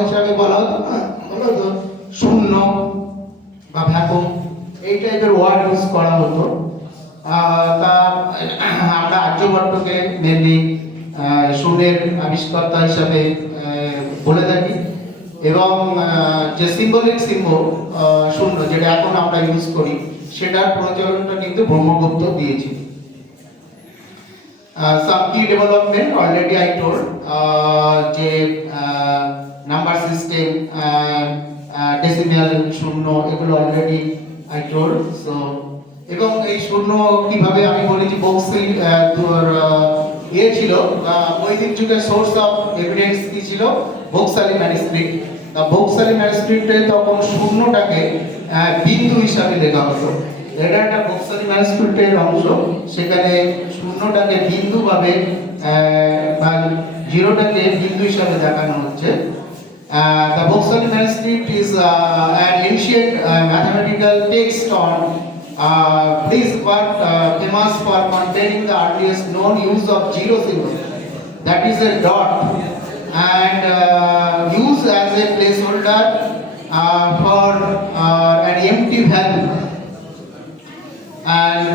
হিসাবে বলা হতো না, বলা হতো শূন্য বা ভ্যাকুম, এই টাইপের ওয়ার্ড ইউজ করা হতো। তা আমরা আর্যভট্টকে মেনলি শূন্যের আবিষ্কর্তা হিসাবে বলে থাকি, এবং যে সিম্বলিক সিম্বল শূন্য যেটা এখন আমরা ইউজ করি, সেটার প্রচলনটা কিন্তু ব্রহ্মগুপ্ত দিয়েছে। Some key development already I told, যে নাম্বার সিস্টেম, ডেসিমাল শূন্য, এগুলো অলরেডি I told. So এবং এই শূন্য কিভাবে আমি বলেছি বক্সিল ইয়ে ছিল, বৈদিক যুগের সোর্স অফ এভিডেন্স কি ছিল, বক্সালি ম্যানুস্ক্রিপ্ট। বক্সালি ম্যানুস্ক্রিপ্টে তখন শূন্যটাকে বিন্দু হিসাবে লেখা হতো। এটা একটা বক্সালি ম্যানুস্ক্রিপ্টের অংশ, সেখানে শূন্যটাকে বিন্দু ভাবে বা জিরোটাকে বিন্দু হিসাবে দেখানো হচ্ছে। The Boxali manuscript is an ancient mathematical text on this what famous for containing the earliest known use of zero symbol, that is a dot, and used as a placeholder for an empty value. And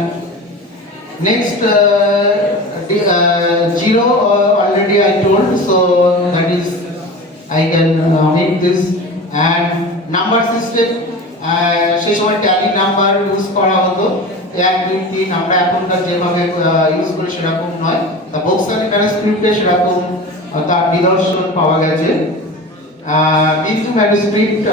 next zero already I told, so that is I can make this. And number system, সেই সময় tally number use করা হতো, 1 2 3, আমরা এখনকার যেভাবে use করি সেরকম নয়। তা বক্সালি ম্যানুস্ক্রিপ্টে সেরকম তার নিদর্শন পাওয়া গেছে। বিন্দু ম্যানুস্ক্রিপ্ট